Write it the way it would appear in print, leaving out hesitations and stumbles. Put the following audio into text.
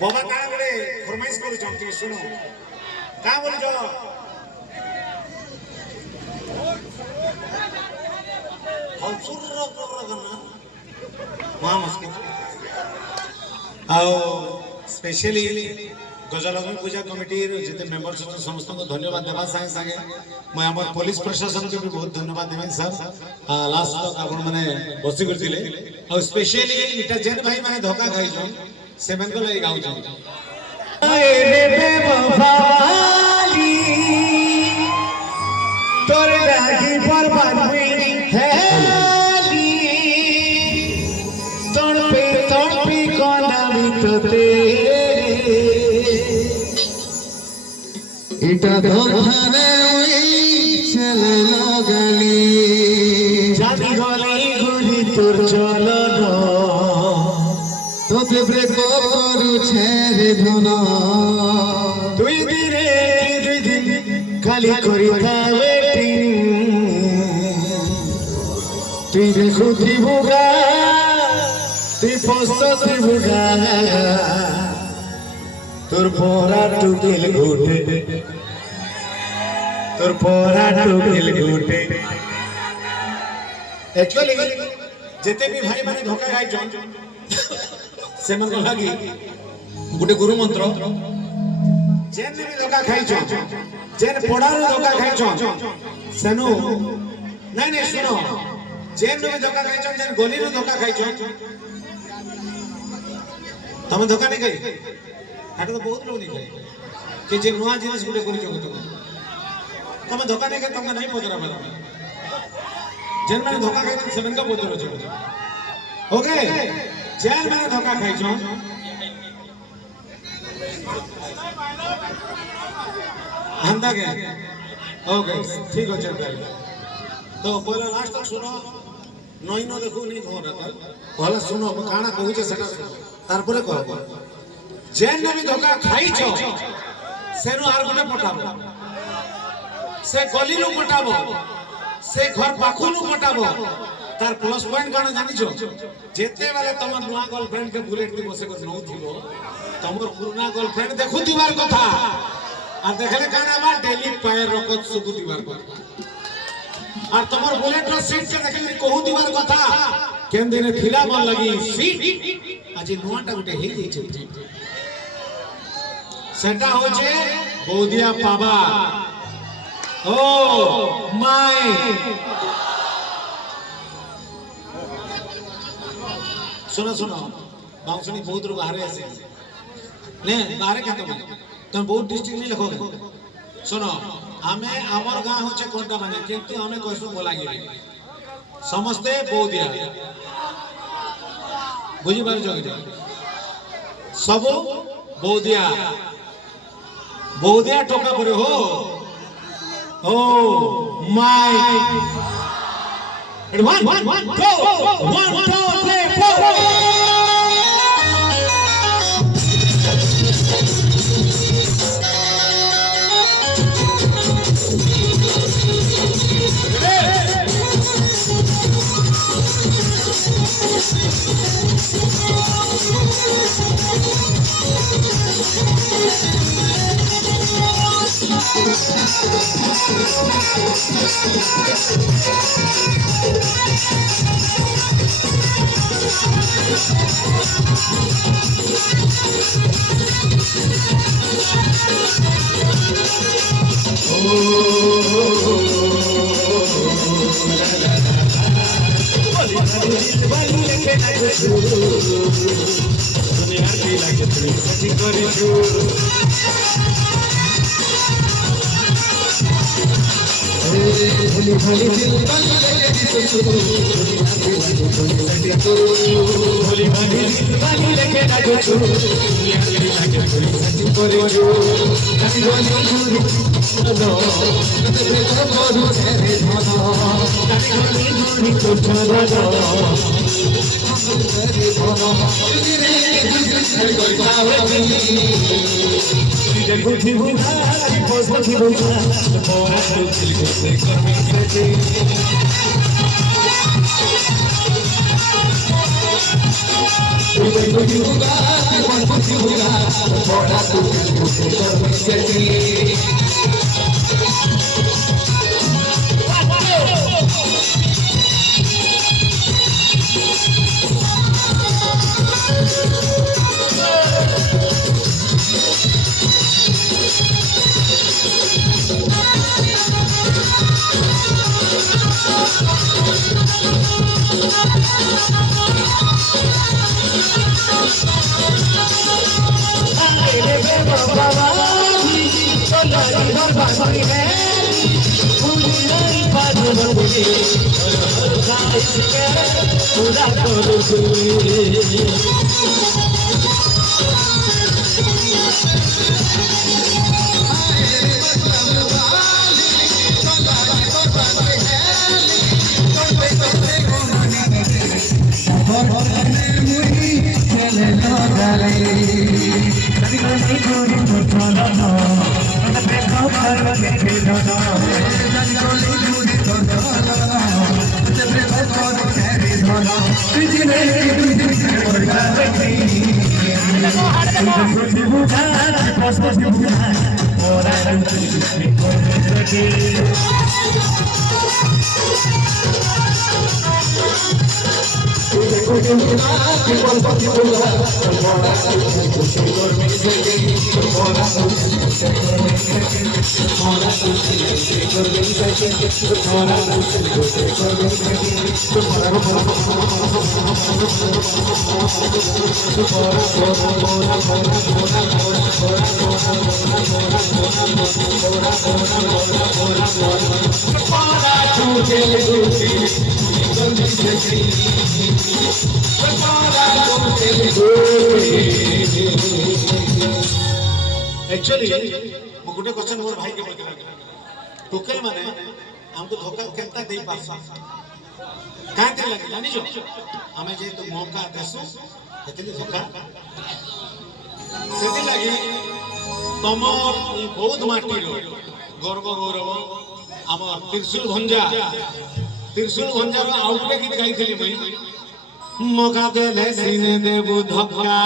बाबा का बड़े फरमाइश करू चाहती सुनो का बोल जो हम सुर करना मां मस्के आओ स्पेशली गजलक्ष्मी पूजा कमिटी जिते मेंबर्स समस्त को धन्यवाद देवा संगे संगे मैं हमर पुलिस प्रशासन के भी बहुत धन्यवाद देबे सर लास्ट तक आपण माने बसी करथिले और स्पेशली इटा जेन भाई माने धोखा खाइ छ सेवन को लई गाउ छ रे बेवफाली तोर लागी बर्बाद हुई हेली तड़पे कोना बितते इटा धोखाने हुई चले लगली जानी गली गुली तोर चलो তোতে ব্রেক করু ছেড়ে ধনা দুই দিন খালি করি ওয়েটিং তুই দেখু ত্রিভুগা তুই পোস্ত ত্রিভুগা তোর পরা টুকিল ঘুটে তোর পরা টুকিল ঘুটে एक्चुअली जेते भी भाई माने धोखा खाइ छ सेमन को लागी गुटे गुरु मंत्र जेन भी धोखा खाइ छ जेन पड़ार धोखा खाइ छ सेनु नहीं नहीं सुनो जेन भी धोखा खाइ छ जेन गोली रो धोखा खाइ छ तम धोखा नहीं खाइ हाट तो बहुत लोग नहीं खाइ कि जे नया जिनिस गुटे करि छ तम धोखा नहीं खाइ तम नहीं पचरा पाला जेन माने धोखा खाइ छ सेमन का पचरो छ ओके जेल माने धोखा खाइ छ हंदा के ओके ठीक हो चल तो पहले लास्ट तक सुनो नई न देखो नहीं हो रहा भला सुनो काना कहू छ सेटा तार परे कह जेन ने भी धोखा खाइ छ सेनु आर गुटे पटाबो से गली रो पटाबो से घर पाखु नु पटाबो तार प्लस पॉइंट कोन जानि छो जेते वाले तमर नुआ गर्लफ्रेंड के बुलेट के बसे को नौ थिबो तमर पुराना गर्लफ्रेंड देखु दिवार कथा आ देखले काना बा डेली पायर रकत सुबु दिवार कथा और तमर बुलेट रो सीट के देखले कहू दिवार कथा केन दिने थिला मन लगी सीट आज नुआटा गुटे हे जई छै सेटा हो छे बौदिया पाबा ओ माय सुनो सुनो बाउंसनी बहुत लोग बाहर आसे ने बाहर क्या तुम बहुत डिस्ट्रिक्ट नहीं लिखोगे सुनो हमें हमर गांव होचे कोनटा माने किंतु हमें कहसु बोलागिरी समझते बौदिया बुझी बार जोगे सब बौदिया बौदिया टोका परे हो ओ माय 1 2 3 4 You पूरा करो एक्चुअली मु गुटे क्वेश्चन मोर भाई के पकड़ा टोकेल माने हमको धोखा केनता देई पासा काहे ते लगे जानि जो हमें जे तो मौका देसु हेतली धोखा सेति लगी तमर ई बहुत माटी रो गर्व गौरव हमर त्रिशूल भंजा रो आउटे गीत गाइथिली मई मौका देले सीने देबु धक्का